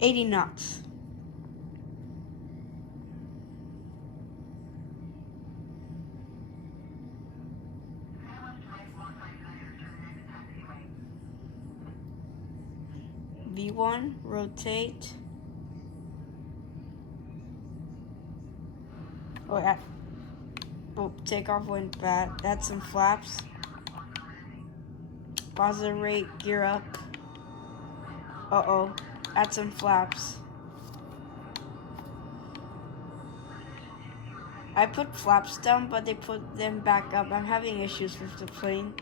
80 knots. V1, rotate. Takeoff went bad. Add some flaps. Positive rate, gear up. Uh-oh. Add some flaps. I put flaps down, but they put them back up. I'm having issues with the plane.